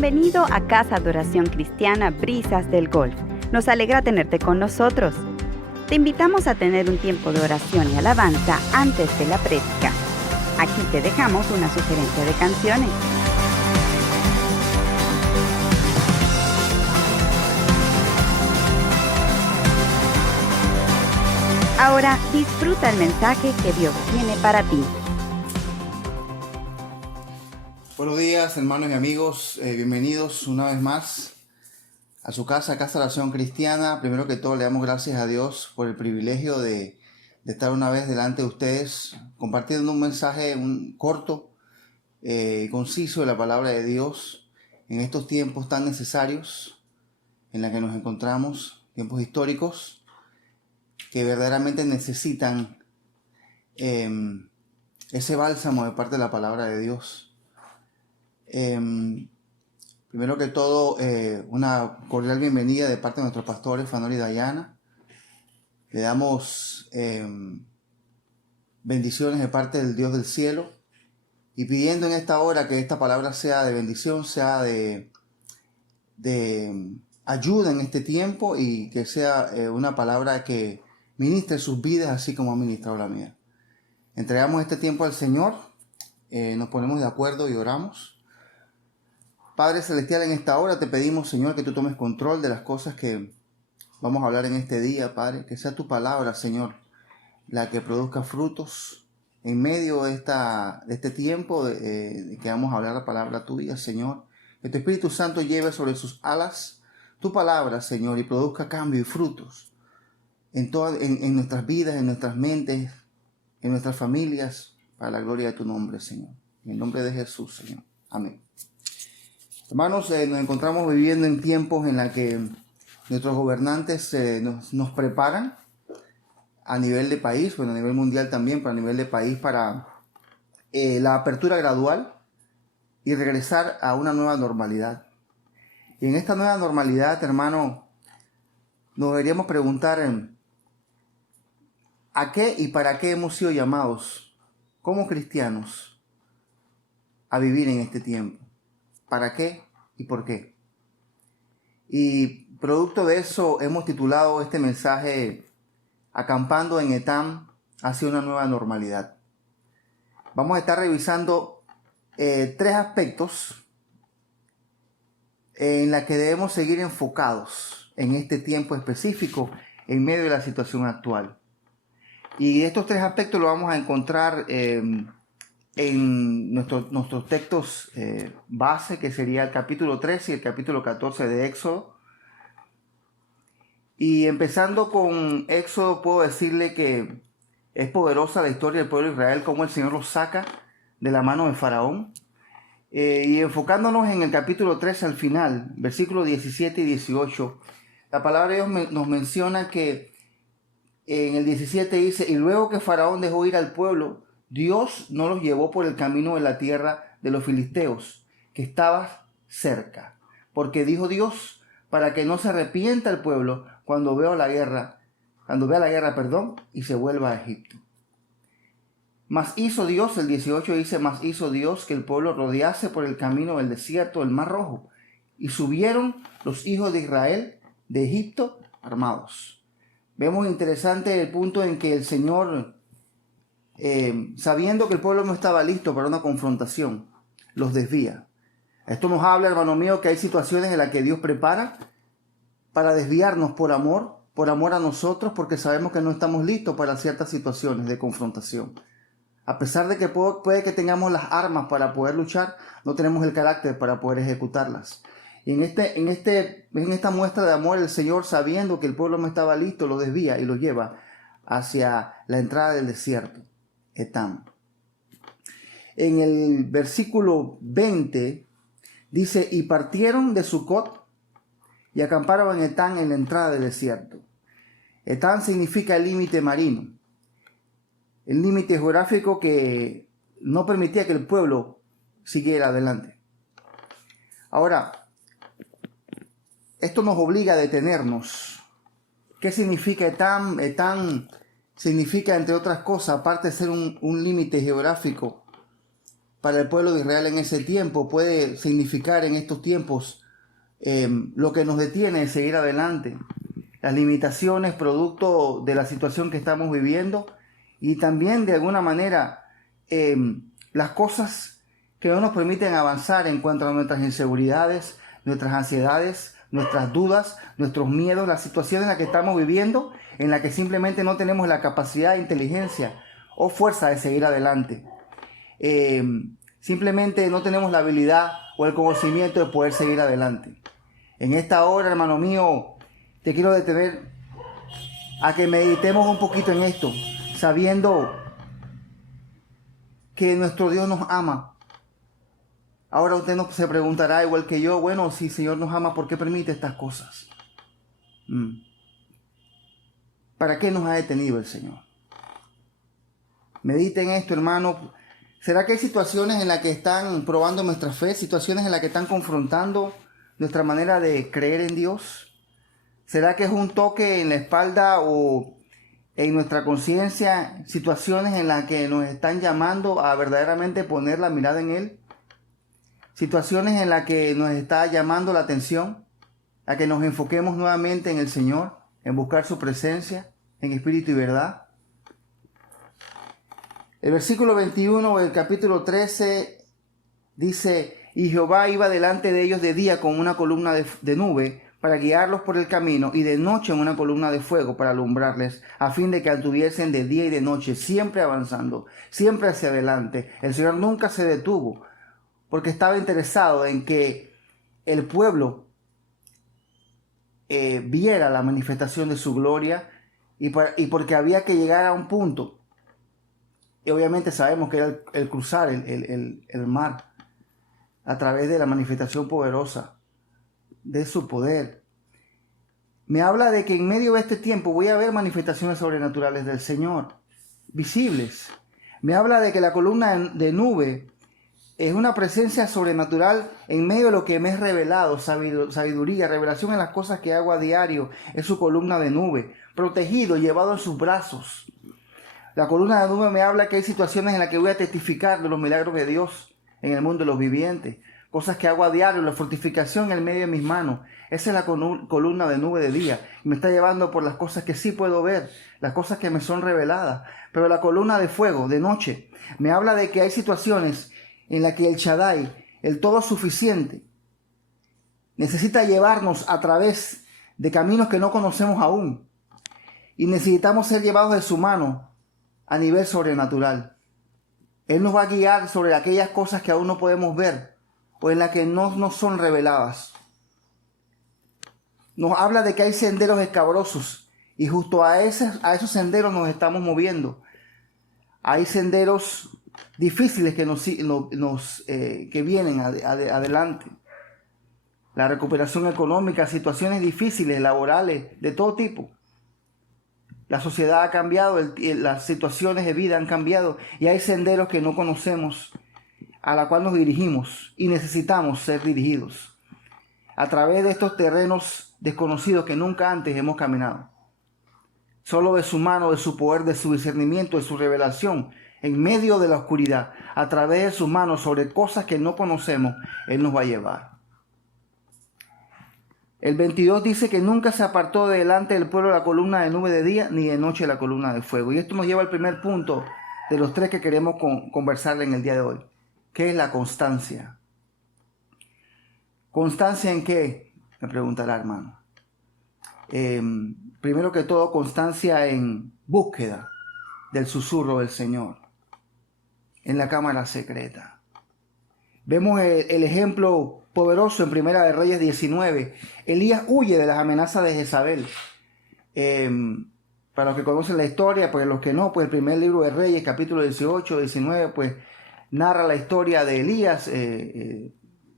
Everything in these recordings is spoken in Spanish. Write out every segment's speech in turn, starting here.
Bienvenido a Casa de Oración Cristiana Brisas del Golf. Nos alegra tenerte con nosotros. Te invitamos a tener un tiempo de oración y alabanza antes de la prédica. Aquí te dejamos una sugerencia de canciones. Ahora disfruta el mensaje que Dios tiene para ti. Buenos días, hermanos y amigos, bienvenidos una vez más a su casa, Casa de Oración Cristiana. Primero que todo, le damos gracias a Dios por el privilegio de estar una vez delante de ustedes, compartiendo un mensaje corto y conciso de la palabra de Dios en estos tiempos tan necesarios en los que nos encontramos, tiempos históricos que verdaderamente necesitan ese bálsamo de parte de la palabra de Dios. Primero que todo, una cordial bienvenida de parte de nuestros pastores Fanol y Dayana. Le damos bendiciones de parte del Dios del cielo y pidiendo en esta hora que esta palabra sea de bendición, sea de ayuda en este tiempo y que sea una palabra que ministre sus vidas así como ha ministrado la mía. Entregamos este tiempo al Señor, nos ponemos de acuerdo y oramos. Padre Celestial, en esta hora te pedimos, Señor, que tú tomes control de las cosas que vamos a hablar en este día, Padre. Que sea tu palabra, Señor, la que produzca frutos en medio de este tiempo que vamos a hablar la palabra tuya, Señor. Que tu Espíritu Santo lleve sobre sus alas tu palabra, Señor, y produzca cambio y frutos en nuestras vidas, en nuestras mentes, en nuestras familias, para la gloria de tu nombre, Señor. En el nombre de Jesús, Señor. Amén. Hermanos, nos encontramos viviendo en tiempos en los que nuestros gobernantes nos preparan a nivel de país, bueno, a nivel mundial también, pero a nivel de país para la apertura gradual y regresar a una nueva normalidad. Y en esta nueva normalidad, hermano, nos deberíamos preguntar ¿a qué y para qué hemos sido llamados como cristianos a vivir en este tiempo? ¿Para qué y por qué? Y producto de eso hemos titulado este mensaje Acampando en Etam hacia una nueva normalidad. Vamos a estar revisando tres aspectos en los que debemos seguir enfocados en este tiempo específico en medio de la situación actual. Y estos tres aspectos los vamos a encontrar en nuestros textos base, que sería el capítulo 13 y el capítulo 14 de Éxodo. Y empezando con Éxodo, puedo decirle que es poderosa la historia del pueblo de Israel, cómo el Señor los saca de la mano de Faraón. Y enfocándonos en el capítulo 13 al final, versículos 17 y 18, la palabra de Dios nos menciona que en el 17 dice: y luego que Faraón dejó ir al pueblo, Dios no los llevó por el camino de la tierra de los filisteos, que estaba cerca. Porque dijo Dios, para que no se arrepienta el pueblo cuando vea la guerra, y se vuelva a Egipto. Mas hizo Dios, el 18 dice, mas hizo Dios que el pueblo rodease por el camino del desierto del Mar Rojo. Y subieron los hijos de Israel de Egipto armados. Vemos interesante el punto en que el Señor, sabiendo que el pueblo no estaba listo para una confrontación, los desvía. Esto nos habla, hermano mío, que hay situaciones en las que Dios prepara para desviarnos por amor a nosotros, porque sabemos que no estamos listos para ciertas situaciones de confrontación. A pesar de que puede que tengamos las armas para poder luchar, no tenemos el carácter para poder ejecutarlas. Y en esta muestra de amor, el Señor, sabiendo que el pueblo no estaba listo, lo desvía y lo lleva hacia la entrada del desierto, Etam. En el versículo 20 dice: y partieron de Sucot y acamparon en Etam, en la entrada del desierto. Etam significa el límite marino, el límite geográfico que no permitía que el pueblo siguiera adelante. Ahora, esto nos obliga a detenernos. ¿Qué significa Etam? Etam significa, entre otras cosas, aparte de ser un límite geográfico, para el pueblo de Israel en ese tiempo puede significar en estos tiempos lo que nos detiene de seguir adelante, las limitaciones producto de la situación que estamos viviendo y también de alguna manera las cosas que no nos permiten avanzar en cuanto a nuestras inseguridades, nuestras ansiedades, nuestras dudas, nuestros miedos, las situaciones en las que estamos viviendo, en las que simplemente no tenemos la capacidad, inteligencia o fuerza de seguir adelante. Simplemente no tenemos la habilidad o el conocimiento de poder seguir adelante. En esta hora, hermano mío, te quiero detener a que meditemos un poquito en esto, sabiendo que nuestro Dios nos ama. Ahora usted se preguntará, igual que yo, bueno, si el Señor nos ama, ¿por qué permite estas cosas? ¿Para qué nos ha detenido el Señor? Medite en esto, hermano. ¿Será que hay situaciones en las que están probando nuestra fe? ¿Situaciones en las que están confrontando nuestra manera de creer en Dios? ¿Será que es un toque en la espalda o en nuestra conciencia? ¿Situaciones en las que nos están llamando a verdaderamente poner la mirada en Él? ¿Situaciones en las que nos está llamando la atención a que nos enfoquemos nuevamente en el Señor, en buscar su presencia, en espíritu y verdad? El versículo 21 del capítulo 13 dice: y Jehová iba delante de ellos de día con una columna de nube para guiarlos por el camino, y de noche en una columna de fuego para alumbrarles, a fin de que anduviesen de día y de noche, siempre avanzando, siempre hacia adelante. El Señor nunca se detuvo, porque estaba interesado en que el pueblo viera la manifestación de su gloria, y porque había que llegar a un punto. Y obviamente sabemos que era el cruzar el mar a través de la manifestación poderosa de su poder. Me habla de que en medio de este tiempo voy a ver manifestaciones sobrenaturales del Señor, visibles. Me habla de que la columna de nube es una presencia sobrenatural en medio de lo que me es revelado, sabiduría, revelación en las cosas que hago a diario. Es su columna de nube, protegido, llevado en sus brazos. La columna de nube me habla que hay situaciones en las que voy a testificar de los milagros de Dios en el mundo de los vivientes. Cosas que hago a diario, la fortificación en el medio de mis manos. Esa es la columna de nube de día. Me está llevando por las cosas que sí puedo ver, las cosas que me son reveladas. Pero la columna de fuego, de noche, me habla de que hay situaciones en las que el Shaddai, el todo suficiente, necesita llevarnos a través de caminos que no conocemos aún. Y necesitamos ser llevados de su mano a nivel sobrenatural. Él nos va a guiar sobre aquellas cosas que aún no podemos ver o en las que no nos son reveladas. Nos habla de que hay senderos escabrosos y justo a esos senderos nos estamos moviendo. Hay senderos difíciles que vienen adelante. La recuperación económica, situaciones difíciles, laborales, de todo tipo. La sociedad ha cambiado, las situaciones de vida han cambiado y hay senderos que no conocemos, a la cual nos dirigimos y necesitamos ser dirigidos a través de estos terrenos desconocidos que nunca antes hemos caminado. Solo de su mano, de su poder, de su discernimiento, de su revelación, en medio de la oscuridad, a través de sus manos sobre cosas que no conocemos, Él nos va a llevar. El 22 dice que nunca se apartó de delante del pueblo la columna de nube de día, ni de noche la columna de fuego. Y esto nos lleva al primer punto de los tres que queremos conversar en el día de hoy, que es la constancia. ¿Constancia en qué? Me preguntará, hermano. Primero que todo, constancia en búsqueda del susurro del Señor, en la cámara secreta. Vemos el ejemplo poderoso en Primera de Reyes 19. Elías huye de las amenazas de Jezabel. Para los que conocen la historia, pues los que no, pues el primer libro de Reyes, capítulo 18, 19, pues narra la historia de Elías,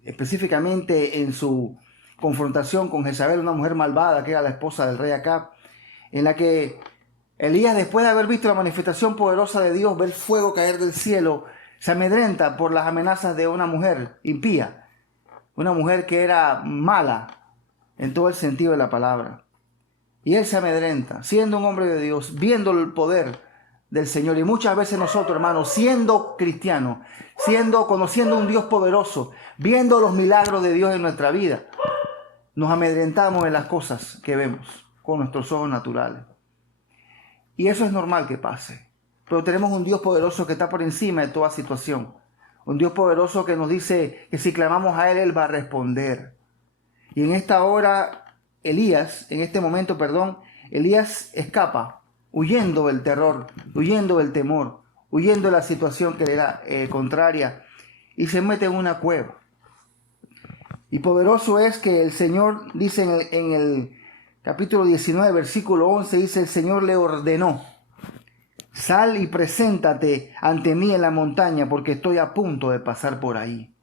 específicamente en su confrontación con Jezabel, una mujer malvada que era la esposa del rey Acab, en la que Elías, después de haber visto la manifestación poderosa de Dios, ver fuego caer del cielo, se amedrenta por las amenazas de una mujer impía, una mujer que era mala en todo el sentido de la palabra. Y él se amedrenta, siendo un hombre de Dios, viendo el poder del Señor. Y muchas veces nosotros, hermanos, siendo cristianos, conociendo un Dios poderoso, viendo los milagros de Dios en nuestra vida, nos amedrentamos en las cosas que vemos con nuestros ojos naturales. Y eso es normal que pase. Pero tenemos un Dios poderoso que está por encima de toda situación. Un Dios poderoso que nos dice que si clamamos a Él va a responder. Y en esta hora, Elías escapa, huyendo del terror, huyendo del temor, huyendo de la situación que le era contraria, y se mete en una cueva. Y poderoso es que el Señor, dice en el capítulo 19, versículo 11, dice, el Señor le ordenó: sal y preséntate ante mí en la montaña, porque estoy a punto de pasar por ahí.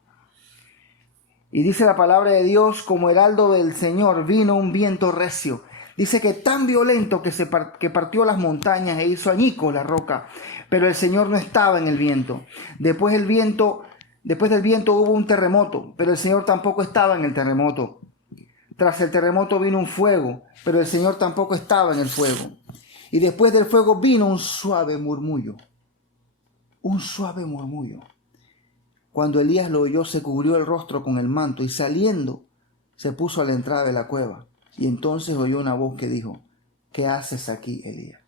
Y dice la palabra de Dios, como heraldo del Señor vino un viento recio. Dice que tan violento que partió las montañas e hizo añicos la roca. Pero el Señor no estaba en el viento. Después del viento hubo un terremoto, pero el Señor tampoco estaba en el terremoto. Tras el terremoto vino un fuego, pero el Señor tampoco estaba en el fuego. Y después del fuego vino un suave murmullo. Un suave murmullo. Cuando Elías lo oyó, se cubrió el rostro con el manto y saliendo se puso a la entrada de la cueva. Y entonces oyó una voz que dijo: ¿qué haces aquí, Elías?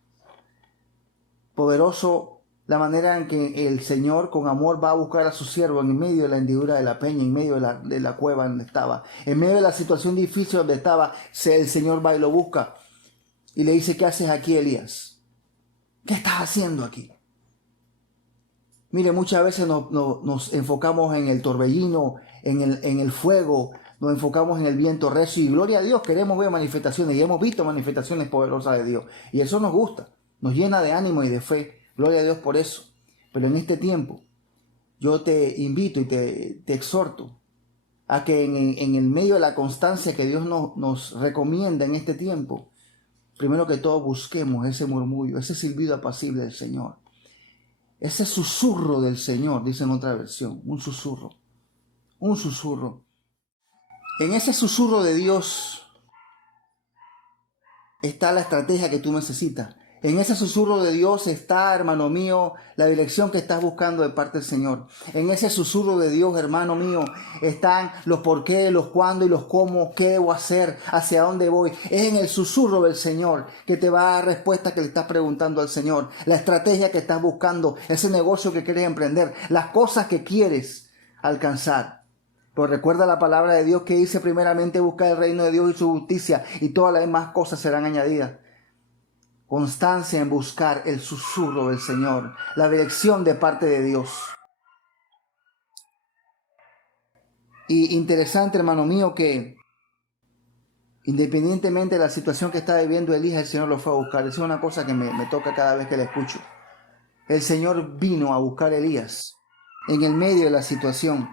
Poderoso la manera en que el Señor con amor va a buscar a su siervo en medio de la hendidura de la peña, en medio de la cueva donde estaba, en medio de la situación difícil donde estaba. El Señor va y lo busca y le dice: ¿qué haces aquí, Elías? ¿Qué estás haciendo aquí? Mire, muchas veces nos enfocamos en el torbellino, en el fuego, nos enfocamos en el viento recio, y gloria a Dios, queremos ver manifestaciones, y hemos visto manifestaciones poderosas de Dios, y eso nos gusta, nos llena de ánimo y de fe. Gloria a Dios por eso. Pero en este tiempo yo te invito y te exhorto a que en el medio de la constancia que Dios nos recomienda en este tiempo, primero que todo busquemos ese murmullo, ese silbido apacible del Señor, ese susurro del Señor, dice en otra versión, un susurro. En ese susurro de Dios está la estrategia que tú necesitas. En ese susurro de Dios está, hermano mío, la dirección que estás buscando de parte del Señor. En ese susurro de Dios, hermano mío, están los por qué, los cuándo y los cómo, qué debo hacer, hacia dónde voy. Es en el susurro del Señor que te va a dar respuesta que le estás preguntando al Señor. La estrategia que estás buscando, ese negocio que quieres emprender, las cosas que quieres alcanzar. Pero recuerda la palabra de Dios que dice: primeramente busca el reino de Dios y su justicia, y todas las demás cosas serán añadidas. Constancia en buscar el susurro del Señor, la dirección de parte de Dios. Y interesante, hermano mío, que independientemente de la situación que está viviendo Elías, el Señor lo fue a buscar. Esa es una cosa que me toca cada vez que la escucho. El Señor vino a buscar a Elías en el medio de la situación.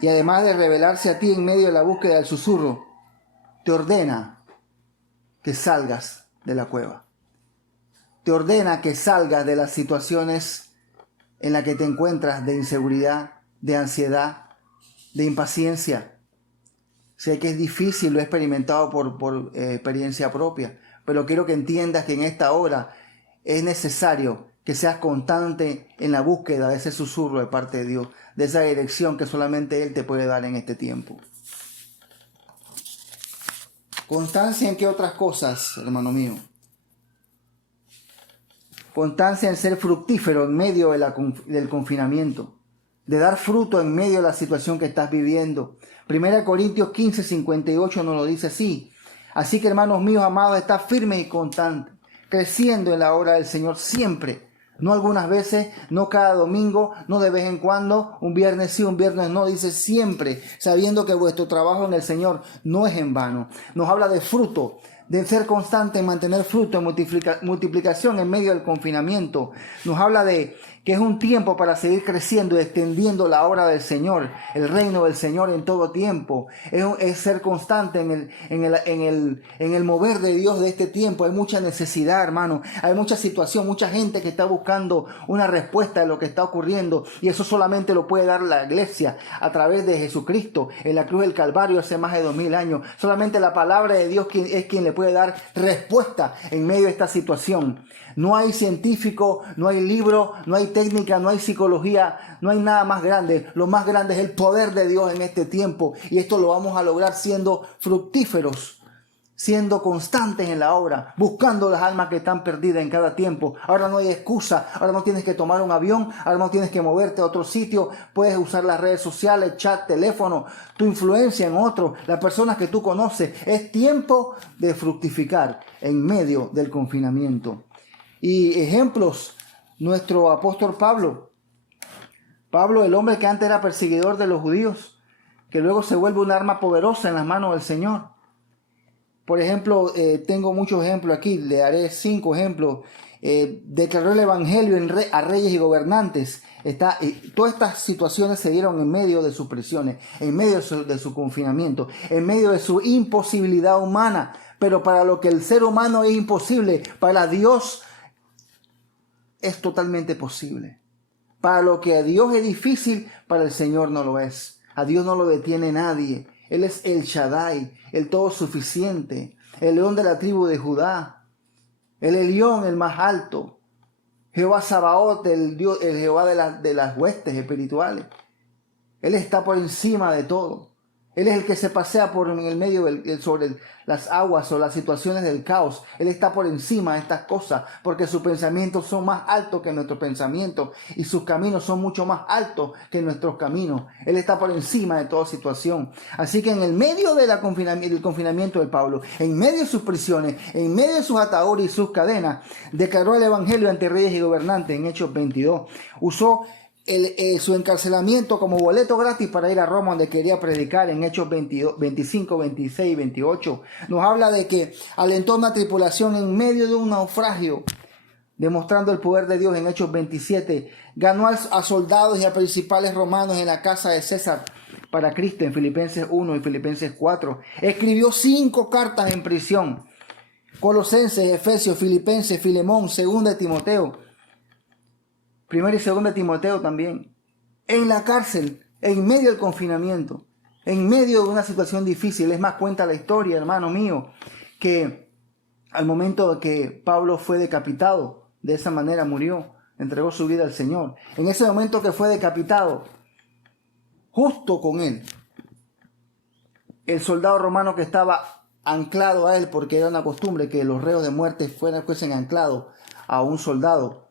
Y además de revelarse a ti en medio de la búsqueda del susurro, te ordena que salgas de la cueva. Te ordena que salgas de las situaciones en las que te encuentras de inseguridad, de ansiedad, de impaciencia. Sé que es difícil, lo he experimentado por experiencia propia, pero quiero que entiendas que en esta hora es necesario que seas constante en la búsqueda de ese susurro de parte de Dios, de esa dirección que solamente Él te puede dar en este tiempo. Constancia en qué otras cosas, hermano mío. Constancia en ser fructífero en medio del confinamiento, de dar fruto en medio de la situación que estás viviendo. 1 Corintios 15, 58 nos lo dice así: así que, hermanos míos amados, estad firmes y constantes, creciendo en la obra del Señor siempre. No algunas veces, no cada domingo, no de vez en cuando, un viernes sí, un viernes no, dice siempre, sabiendo que vuestro trabajo en el Señor no es en vano. Nos habla de fruto, de ser constante en mantener fruto, en multiplicación en medio del confinamiento. Nos habla de que es un tiempo para seguir creciendo y extendiendo la obra del Señor, el reino del Señor en todo tiempo. Es ser constante en el mover de Dios de este tiempo. Hay mucha necesidad, hermano. Hay mucha situación, mucha gente que está buscando una respuesta de lo que está ocurriendo. Y eso solamente lo puede dar la iglesia a través de Jesucristo en la cruz del Calvario hace más de 2000 años. Solamente la palabra de Dios es quien le puede dar respuesta en medio de esta situación. No hay científico, no hay libro, no hay técnica, no hay psicología, no hay nada más grande. Lo más grande es el poder de Dios en este tiempo. Y esto lo vamos a lograr siendo fructíferos, siendo constantes en la obra, buscando las almas que están perdidas en cada tiempo. Ahora no hay excusa, ahora no tienes que tomar un avión, ahora no tienes que moverte a otro sitio, puedes usar las redes sociales, chat, teléfono, tu influencia en otros, las personas que tú conoces. Es tiempo de fructificar en medio del confinamiento. Y ejemplos, nuestro apóstol Pablo, el hombre que antes era perseguidor de los judíos, que luego se vuelve un arma poderosa en las manos del Señor. Por ejemplo, tengo muchos ejemplos aquí, le daré 5 ejemplos. Declaró el evangelio a reyes y gobernantes. Todas estas situaciones se dieron en medio de sus presiones, en medio de su confinamiento, en medio de su imposibilidad humana. Pero para lo que el ser humano es imposible, para Dios es totalmente posible. Para lo que a Dios es difícil, para el Señor no lo es. A Dios no lo detiene nadie. Él es el Shaddai, el todo suficiente, el león de la tribu de Judá, el Elión, el más alto, Jehová Sabaoth, el Jehová de las huestes espirituales. Él está por encima de todo. Él es el que se pasea por en el medio sobre las aguas o las situaciones del caos. Él está por encima de estas cosas porque sus pensamientos son más altos que nuestros pensamientos y sus caminos son mucho más altos que nuestros caminos. Él está por encima de toda situación. Así que en el medio del confinamiento de Pablo, en medio de sus prisiones, en medio de sus ataduras y sus cadenas, declaró el evangelio ante reyes y gobernantes en Hechos 22. Usó su encarcelamiento como boleto gratis para ir a Roma, donde quería predicar en Hechos 25, 26 y 28. Nos habla de que alentó una tripulación en medio de un naufragio, demostrando el poder de Dios en Hechos 27. Ganó a soldados y a principales romanos en la casa de César para Cristo en Filipenses 1 y Filipenses 4. Escribió 5 cartas en prisión: Colosenses, Efesios, Filipenses, Filemón, 2 de Timoteo. 1 y 2 de Timoteo también. En la cárcel, en medio del confinamiento, en medio de una situación difícil. Es más, cuenta la historia, hermano mío, que al momento de que Pablo fue decapitado, de esa manera murió, entregó su vida al Señor. En ese momento que fue decapitado, justo con él, el soldado romano que estaba anclado a él, porque era una costumbre que los reos de muerte fuesen anclados a un soldado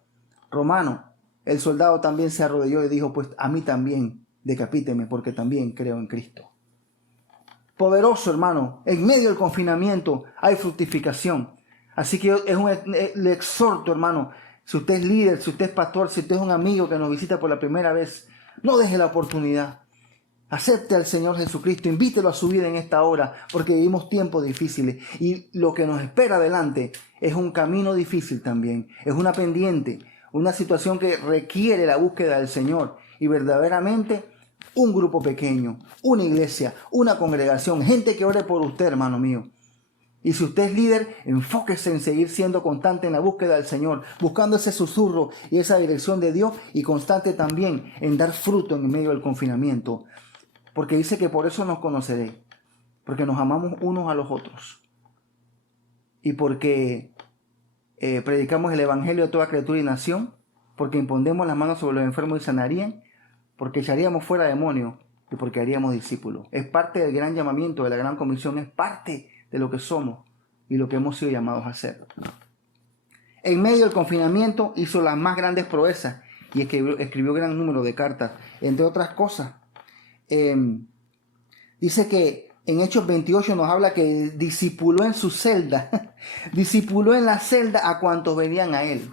romano. El soldado también se arrodilló y dijo: pues a mí también decapíteme, porque también creo en Cristo. Poderoso, hermano. En medio del confinamiento hay fructificación. Así que le exhorto, hermano, si usted es líder, si usted es pastor, si usted es un amigo que nos visita por la primera vez, no deje la oportunidad. Acepte al Señor Jesucristo, invítelo a su vida en esta hora, porque vivimos tiempos difíciles y lo que nos espera adelante es un camino difícil también, es una pendiente, una situación que requiere la búsqueda del Señor y verdaderamente un grupo pequeño, una iglesia, una congregación, gente que ore por usted, hermano mío. Y si usted es líder, enfóquese en seguir siendo constante en la búsqueda del Señor, buscando ese susurro y esa dirección de Dios, y constante también en dar fruto en medio del confinamiento. Porque dice que por eso nos conoceré, porque nos amamos unos a los otros y porque predicamos el evangelio a toda criatura y nación, porque impondemos las manos sobre los enfermos y sanarían, porque echaríamos fuera demonios y porque haríamos discípulos. Es parte del gran llamamiento, de la gran comisión, es parte de lo que somos y lo que hemos sido llamados a hacer. En medio del confinamiento hizo las más grandes proezas y escribió gran número de cartas, entre otras cosas. Dice que en Hechos 28 nos habla que discipuló en su celda, discipuló en la celda a cuantos venían a él.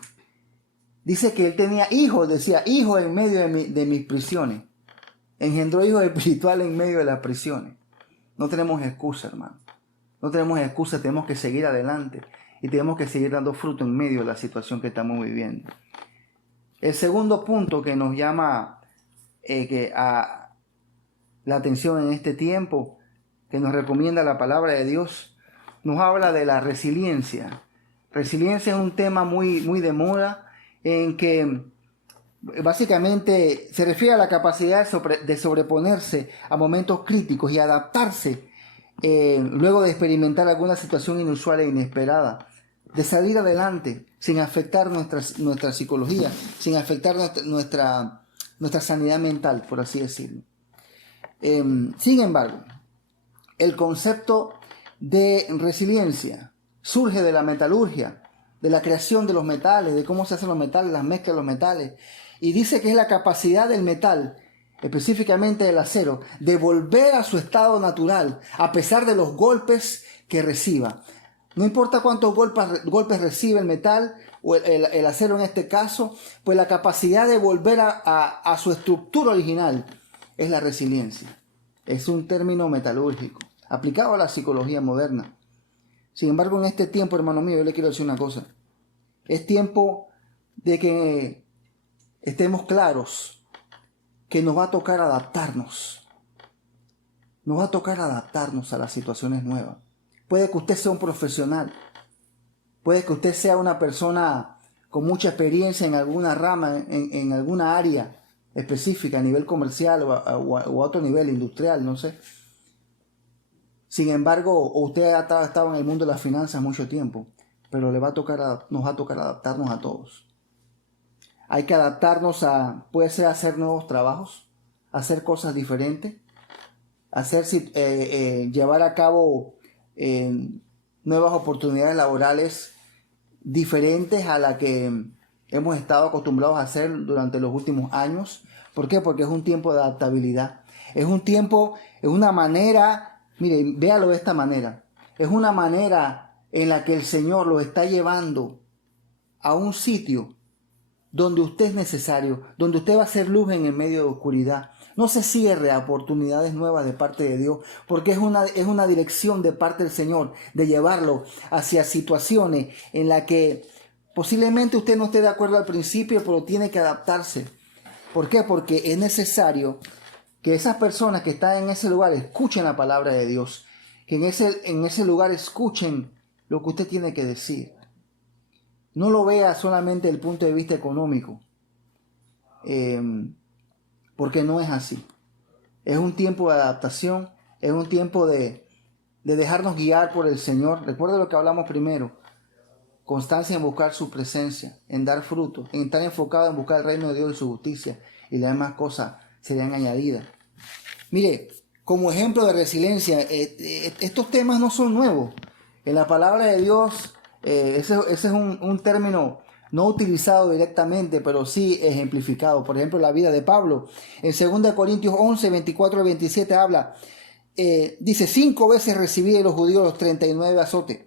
Dice que él tenía hijos, decía, hijos en medio de mis prisiones. Engendró hijos espirituales en medio de las prisiones. No tenemos excusa, hermano. No tenemos excusa, tenemos que seguir adelante y tenemos que seguir dando fruto en medio de la situación que estamos viviendo. El segundo punto que nos llama a la atención en este tiempo, que nos recomienda la palabra de Dios, nos habla de la resiliencia. Resiliencia es un tema muy de moda, en que básicamente se refiere a la capacidad de sobreponerse a momentos críticos y adaptarse luego de experimentar alguna situación inusual e inesperada, de salir adelante sin afectar nuestra psicología, sin afectar nuestra sanidad mental, por así decirlo. Sin embargo, el concepto de resiliencia surge de la metalurgia, de la creación de los metales, de cómo se hacen los metales, las mezclas de los metales, y dice que es la capacidad del metal, específicamente del acero, de volver a su estado natural a pesar de los golpes que reciba. No importa cuántos golpes recibe el metal o el acero en este caso, pues la capacidad de volver a su estructura original es la resiliencia. Es un término metalúrgico aplicado a la psicología moderna. Sin embargo, en este tiempo, hermano mío, yo le quiero decir una cosa. Es tiempo de que estemos claros que nos va a tocar adaptarnos. Nos va a tocar adaptarnos a las situaciones nuevas. Puede que usted sea un profesional. Puede que usted sea una persona con mucha experiencia en alguna rama, en alguna área específica, a nivel comercial o a otro nivel industrial, no sé. Sin embargo, usted ha estado en el mundo de las finanzas mucho tiempo, pero nos va a tocar adaptarnos a todos. Hay que adaptarnos puede ser hacer nuevos trabajos, hacer cosas diferentes, llevar a cabo nuevas oportunidades laborales diferentes a las que hemos estado acostumbrados a hacer durante los últimos años. ¿Por qué? Porque es un tiempo de adaptabilidad. Es una manera, mire, véalo de esta manera. Es una manera en la que el Señor lo está llevando a un sitio donde usted es necesario, donde usted va a ser luz en el medio de oscuridad. No se cierre a oportunidades nuevas de parte de Dios, porque es una dirección de parte del Señor de llevarlo hacia situaciones en las que posiblemente usted no esté de acuerdo al principio, pero tiene que adaptarse. ¿Por qué? Porque es necesario que esas personas que están en ese lugar escuchen la palabra de Dios, que en ese lugar escuchen lo que usted tiene que decir. No lo vea solamente desde el punto de vista económico, porque no es así. Es un tiempo de adaptación, es un tiempo de dejarnos guiar por el Señor. Recuerda lo que hablamos primero: constancia en buscar su presencia, en dar fruto, en estar enfocado en buscar el reino de Dios y su justicia, y las demás cosas serían añadidas. Mire, como ejemplo de resiliencia, estos temas no son nuevos. En la palabra de Dios, ese es un término no utilizado directamente, pero sí ejemplificado. Por ejemplo, la vida de Pablo. En 2 Corintios 11, 24 y 27 habla, dice: 5 veces recibí de los judíos los 39 azotes.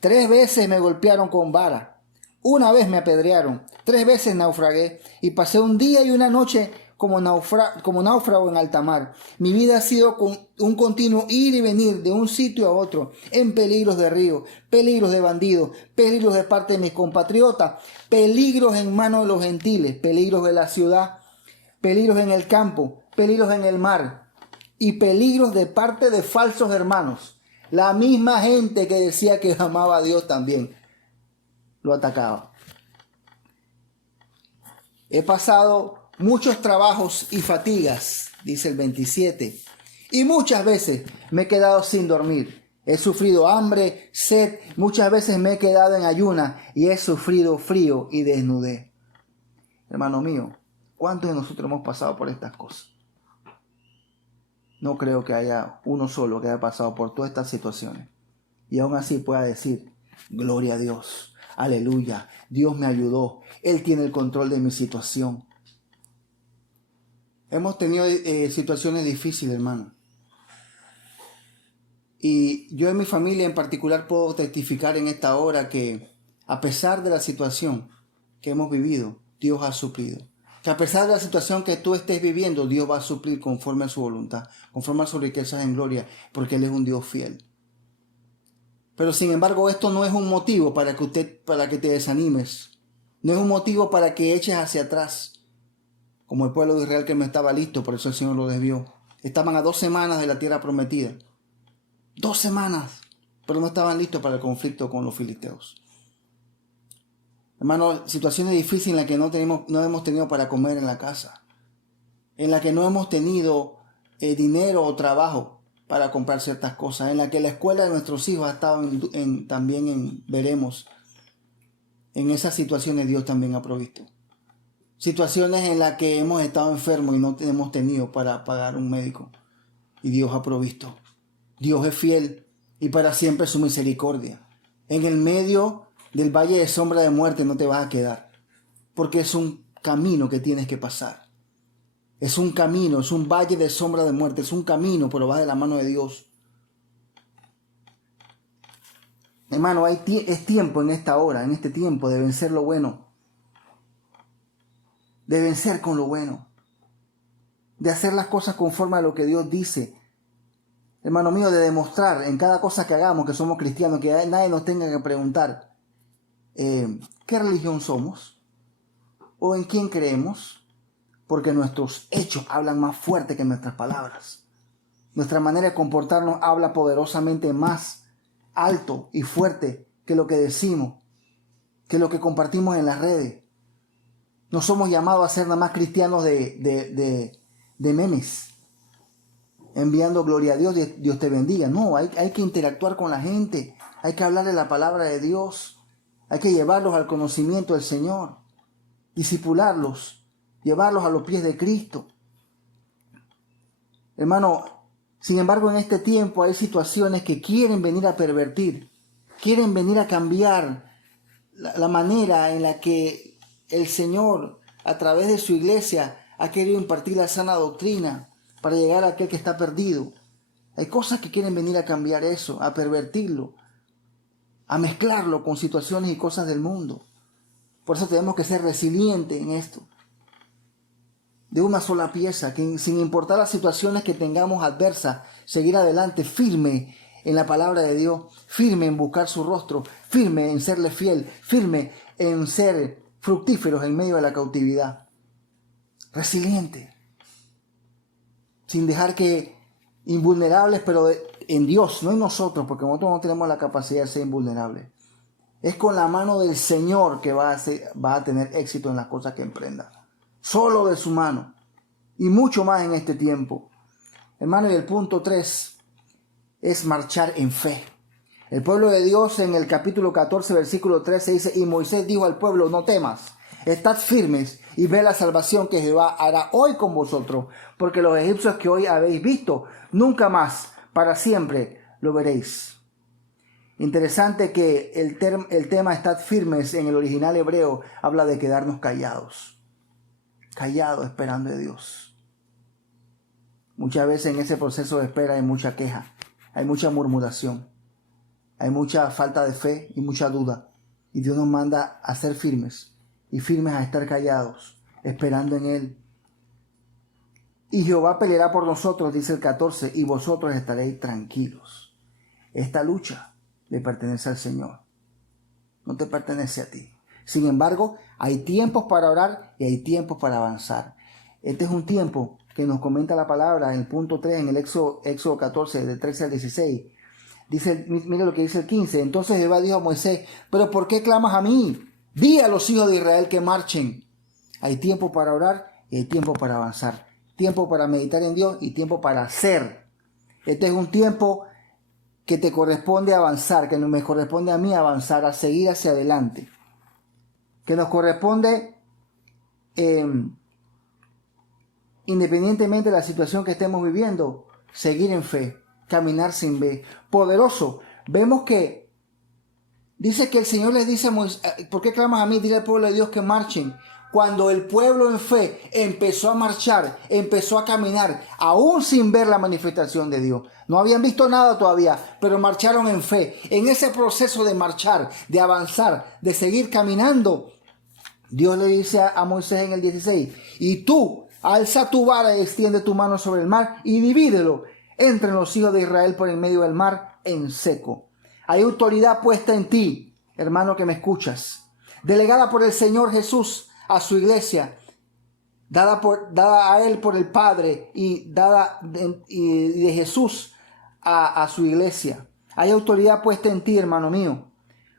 3 veces me golpearon con vara. 1 vez me apedrearon. 3 veces naufragué. Y pasé un día y una noche como náufrago en alta mar. Mi vida ha sido un continuo ir y venir de un sitio a otro, en peligros de río, peligros de bandidos, peligros de parte de mis compatriotas, peligros en manos de los gentiles, peligros de la ciudad, peligros en el campo, peligros en el mar y peligros de parte de falsos hermanos. La misma gente que decía que amaba a Dios también lo atacaba. He pasado muchos trabajos y fatigas, dice el 27, y muchas veces me he quedado sin dormir. He sufrido hambre, sed, muchas veces me he quedado en ayuna y he sufrido frío y desnudez. Hermano mío, ¿cuántos de nosotros hemos pasado por estas cosas? No creo que haya uno solo que haya pasado por todas estas situaciones y aún así pueda decir: gloria a Dios, aleluya, Dios me ayudó, Él tiene el control de mi situación. Hemos tenido situaciones difíciles, hermano. Y yo en mi familia en particular puedo testificar en esta hora que a pesar de la situación que hemos vivido, Dios ha suplido. Que a pesar de la situación que tú estés viviendo, Dios va a suplir conforme a su voluntad, conforme a sus riquezas en gloria, porque Él es un Dios fiel. Pero sin embargo, esto no es un motivo para que te desanimes. No es un motivo para que eches hacia atrás. Como el pueblo de Israel, que no estaba listo, por eso el Señor lo desvió. Estaban a 2 semanas de la tierra prometida. 2 semanas, pero no estaban listos para el conflicto con los filisteos. Hermano, situaciones difíciles en las que no hemos tenido para comer en la casa. En las que no hemos tenido dinero o trabajo. para comprar ciertas cosas, en la que la escuela de nuestros hijos ha estado veremos, en esas situaciones Dios también ha provisto. Situaciones en las que hemos estado enfermos y no hemos tenido para pagar un médico, y Dios ha provisto. Dios es fiel y para siempre su misericordia. En el medio del valle de sombra de muerte no te vas a quedar, porque es un camino que tienes que pasar. Es un camino, es un valle de sombra de muerte, es un camino, pero va de la mano de Dios. Hermano, es tiempo en esta hora, en este tiempo, de vencer lo bueno. De vencer con lo bueno. De hacer las cosas conforme a lo que Dios dice. Hermano mío, de demostrar en cada cosa que hagamos que somos cristianos, que nadie nos tenga que preguntar ¿qué religión somos? ¿O en quién creemos? Porque nuestros hechos hablan más fuerte que nuestras palabras. Nuestra manera de comportarnos habla poderosamente más alto y fuerte que lo que decimos, que lo que compartimos en las redes. No somos llamados a ser nada más cristianos de memes, enviando gloria a Dios, Dios te bendiga. No, hay que interactuar con la gente, hay que hablarle la palabra de Dios, hay que llevarlos al conocimiento del Señor, discipularlos, llevarlos a los pies de Cristo. Hermano, sin embargo, en este tiempo hay situaciones que quieren venir a pervertir, quieren venir a cambiar la manera en la que el Señor, a través de su iglesia, ha querido impartir la sana doctrina para llegar a aquel que está perdido. Hay cosas que quieren venir a cambiar eso, a pervertirlo, a mezclarlo con situaciones y cosas del mundo. Por eso tenemos que ser resilientes en esto. De una sola pieza, que sin importar las situaciones que tengamos adversas, seguir adelante firme en la palabra de Dios, firme en buscar su rostro, firme en serle fiel, firme en ser fructíferos en medio de la cautividad. Resiliente. Sin dejar que invulnerables, pero en Dios, no en nosotros, porque nosotros no tenemos la capacidad de ser invulnerables. Es con la mano del Señor que va a tener éxito en las cosas que emprenda. Solo de su mano. Y mucho más en este tiempo. Hermano, y el punto 3 es marchar en fe. El pueblo de Dios en el capítulo 14, versículo 13 dice: y Moisés dijo al pueblo: no temas, estad firmes y ve la salvación que Jehová hará hoy con vosotros, porque los egipcios que hoy habéis visto, nunca más, para siempre, lo veréis. Interesante que el tema estad firmes en el original hebreo habla de quedarnos callados. Callados esperando de Dios. Muchas veces en ese proceso de espera hay mucha queja, hay mucha murmuración, hay mucha falta de fe y mucha duda. Y Dios nos manda a ser firmes y firmes a estar callados, esperando en Él. Y Jehová peleará por nosotros, dice el 14, y vosotros estaréis tranquilos. Esta lucha le pertenece al Señor, no te pertenece a ti. Sin embargo, hay tiempos para orar y hay tiempos para avanzar. Este es un tiempo que nos comenta la palabra en el punto 3, en el Éxodo 14, del 13 al 16. Dice, mire lo que dice el 15. Entonces Jehová dijo a Moisés: ¿pero por qué clamas a mí? Di a los hijos de Israel que marchen. Hay tiempo para orar y hay tiempo para avanzar. Tiempo para meditar en Dios y tiempo para hacer. Este es un tiempo que te corresponde avanzar, que no me corresponde a mí avanzar, a seguir hacia adelante. Que nos corresponde, independientemente de la situación que estemos viviendo, seguir en fe, caminar sin fe. Poderoso. Vemos que dice que el Señor les dice a Moisés: ¿por qué clamas a mí? Dile al pueblo de Dios que marchen. Cuando el pueblo en fe empezó a marchar, empezó a caminar, aún sin ver la manifestación de Dios. No habían visto nada todavía, pero marcharon en fe. En ese proceso de marchar, de avanzar, de seguir caminando, Dios le dice a Moisés en el 16: y tú, alza tu vara y extiende tu mano sobre el mar y divídelo entre los hijos de Israel por en medio del mar en seco. Hay autoridad puesta en ti, hermano que me escuchas, delegada por el Señor Jesús a su iglesia, dada a Él por el Padre y dada de Jesús a su iglesia. Hay autoridad puesta en ti, hermano mío,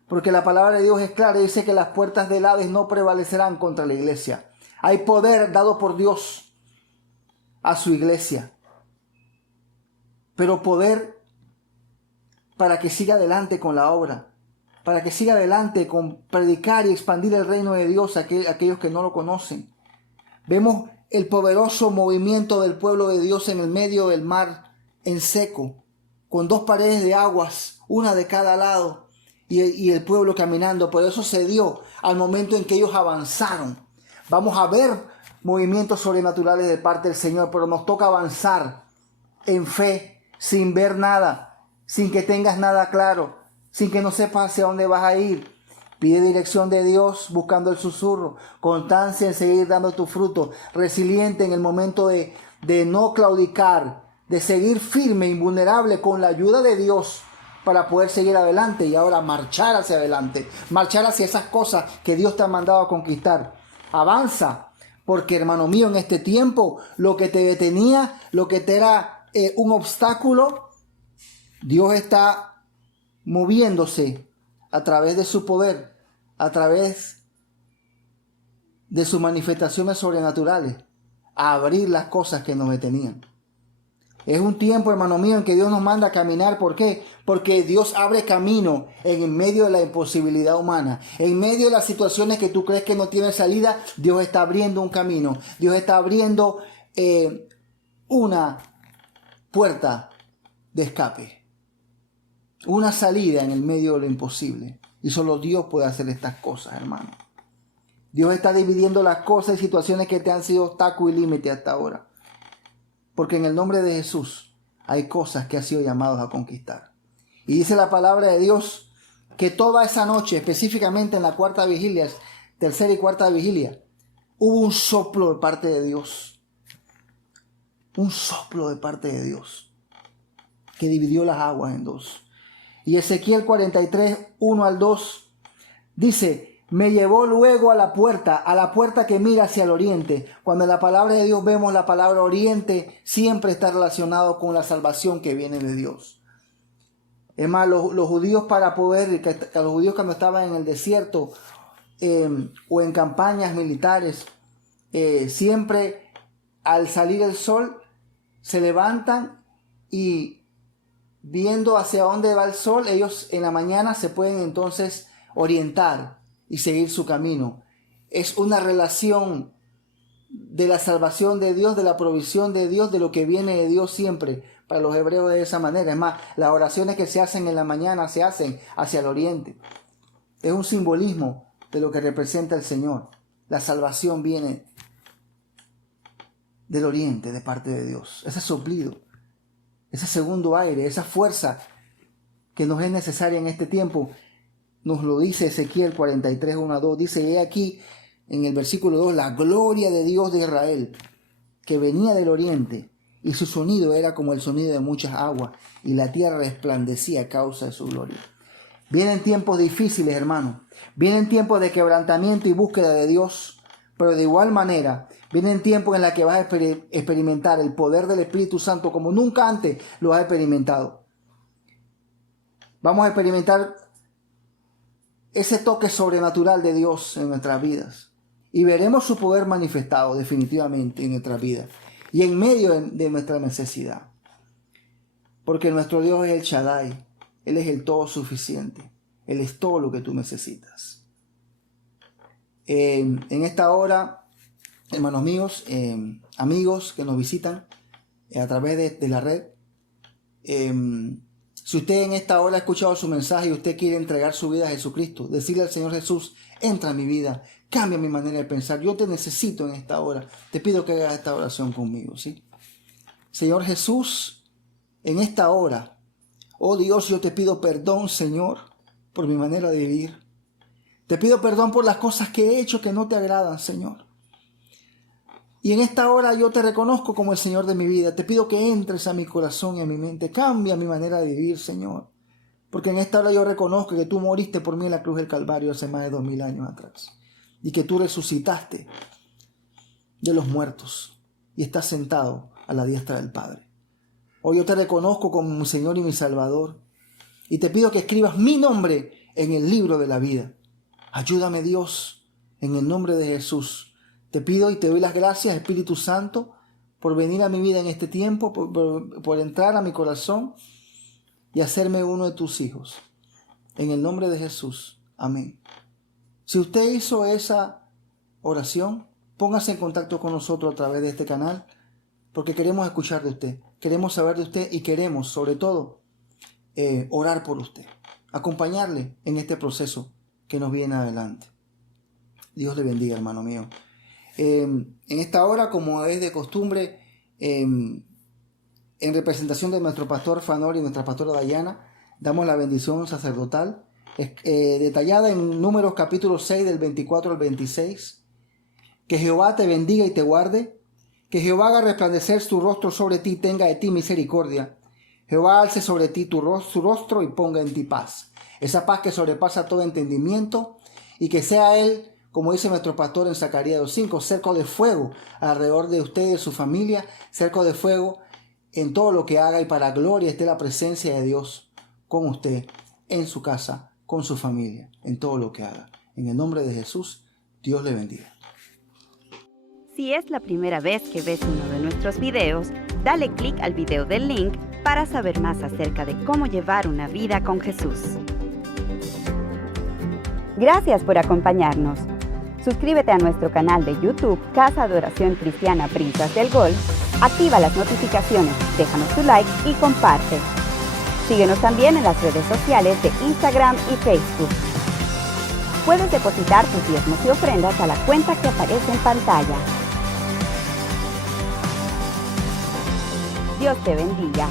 porque la palabra de Dios es clara y dice que las puertas del Hades no prevalecerán contra la iglesia. Hay poder dado por Dios a su iglesia. pero poder para que siga adelante con la obra, para que siga adelante con predicar y expandir el reino de Dios a aquellos que no lo conocen. Vemos el poderoso movimiento del pueblo de Dios en el medio del mar en seco, con 2 paredes de aguas, una de cada lado, y el pueblo caminando. Por eso se dio al momento en que ellos avanzaron. Vamos a ver movimientos sobrenaturales de parte del Señor, pero nos toca avanzar en fe, sin ver nada, sin que tengas nada claro, sin que no sepas hacia dónde vas a ir. Pide dirección de Dios buscando el susurro, constancia en seguir dando tu fruto, resiliente en el momento de no claudicar, de seguir firme, invulnerable con la ayuda de Dios para poder seguir adelante y ahora marchar hacia adelante, marchar hacia esas cosas que Dios te ha mandado a conquistar. Avanza, porque hermano mío, en este tiempo lo que te detenía, lo que te era un obstáculo, Dios está moviéndose a través de su poder, a través de sus manifestaciones sobrenaturales, a abrir las cosas que nos detenían. Es un tiempo, hermano mío, en que Dios nos manda a caminar. ¿Por qué? Porque Dios abre camino en medio de la imposibilidad humana. En medio de las situaciones que tú crees que no tienen salida, Dios está abriendo un camino. Dios está abriendo una puerta de escape. Una salida en el medio de lo imposible. Y solo Dios puede hacer estas cosas, hermano. Dios está dividiendo las cosas y situaciones que te han sido obstáculo y límite hasta ahora. Porque en el nombre de Jesús hay cosas que has sido llamados a conquistar. Y dice la palabra de Dios que toda esa noche, específicamente en la cuarta vigilia, tercera y cuarta vigilia, hubo un soplo de parte de Dios. Un soplo de parte de Dios que dividió las aguas en 2. Y Ezequiel 43, 1 al 2, dice: me llevó luego a la puerta que mira hacia el oriente. Cuando en la palabra de Dios vemos la palabra oriente, siempre está relacionado con la salvación que viene de Dios. Es más, los judíos los judíos cuando estaban en el desierto o en campañas militares, siempre al salir el sol se levantan y viendo hacia dónde va el sol, ellos en la mañana se pueden entonces orientar y seguir su camino. Es una relación de la salvación de Dios, de la provisión de Dios, de lo que viene de Dios siempre para los hebreos de esa manera. Es más, las oraciones que se hacen en la mañana se hacen hacia el oriente. Es un simbolismo de lo que representa el Señor. La salvación viene del oriente, de parte de Dios. Ese soplido, ese segundo aire, esa fuerza que nos es necesaria en este tiempo. Nos lo dice Ezequiel 43, 1 a 2. Dice: he aquí en el versículo 2, la gloria de Dios de Israel, que venía del oriente, y su sonido era como el sonido de muchas aguas, y la tierra resplandecía a causa de su gloria. Vienen tiempos difíciles, hermano. Vienen tiempos de quebrantamiento y búsqueda de Dios, pero de igual manera vienen tiempos en los que vas a experimentar el poder del Espíritu Santo como nunca antes lo has experimentado. Vamos a experimentar ese toque sobrenatural de Dios en nuestras vidas. Y veremos su poder manifestado definitivamente en nuestras vidas. Y en medio de nuestra necesidad. Porque nuestro Dios es el Shaddai. Él es el todo suficiente. Él es todo lo que tú necesitas. En esta hora, hermanos míos, amigos que nos visitan a través de la red. Si usted en esta hora ha escuchado su mensaje y usted quiere entregar su vida a Jesucristo, decirle al Señor Jesús: entra en mi vida, cambia mi manera de pensar, yo te necesito en esta hora, te pido que hagas esta oración conmigo, ¿sí? Señor Jesús, en esta hora, oh Dios, yo te pido perdón, Señor, por mi manera de vivir. Te pido perdón por las cosas que he hecho que no te agradan, Señor. Y en esta hora yo te reconozco como el Señor de mi vida. Te pido que entres a mi corazón y a mi mente. Cambia mi manera de vivir, Señor. Porque en esta hora yo reconozco que tú moriste por mí en la cruz del Calvario hace más de 2000 años atrás. Y que tú resucitaste de los muertos y estás sentado a la diestra del Padre. Hoy yo te reconozco como mi Señor y mi Salvador. Y te pido que escribas mi nombre en el libro de la vida. Ayúdame, Dios, en el nombre de Jesús. Te pido y te doy las gracias, Espíritu Santo, por venir a mi vida en este tiempo, por entrar a mi corazón y hacerme uno de tus hijos. En el nombre de Jesús. Amén. Si usted hizo esa oración, póngase en contacto con nosotros a través de este canal, porque queremos escuchar de usted, queremos saber de usted y queremos, sobre todo, orar por usted, acompañarle en este proceso que nos viene adelante. Dios le bendiga, hermano mío. En esta hora, como es de costumbre, en representación de nuestro pastor Fanor y nuestra pastora Dayana, damos la bendición sacerdotal, detallada en Números capítulo 6 del 24 al 26. Que Jehová te bendiga y te guarde. Que Jehová haga resplandecer su rostro sobre ti y tenga de ti misericordia. Jehová alce sobre ti su rostro y ponga en ti paz. Esa paz que sobrepasa todo entendimiento, y que sea Él, como dice nuestro pastor en Zacarías 2:5, cerco de fuego alrededor de usted y de su familia, cerco de fuego en todo lo que haga, y para gloria esté la presencia de Dios con usted, en su casa, con su familia, en todo lo que haga. En el nombre de Jesús, Dios le bendiga. Si es la primera vez que ves uno de nuestros videos, dale clic al video del link para saber más acerca de cómo llevar una vida con Jesús. Gracias por acompañarnos. Suscríbete a nuestro canal de YouTube Casa de Oración Cristiana Brisas del Golf, activa las notificaciones, déjanos tu like y comparte. Síguenos también en las redes sociales de Instagram y Facebook. Puedes depositar tus diezmos y ofrendas a la cuenta que aparece en pantalla. Dios te bendiga.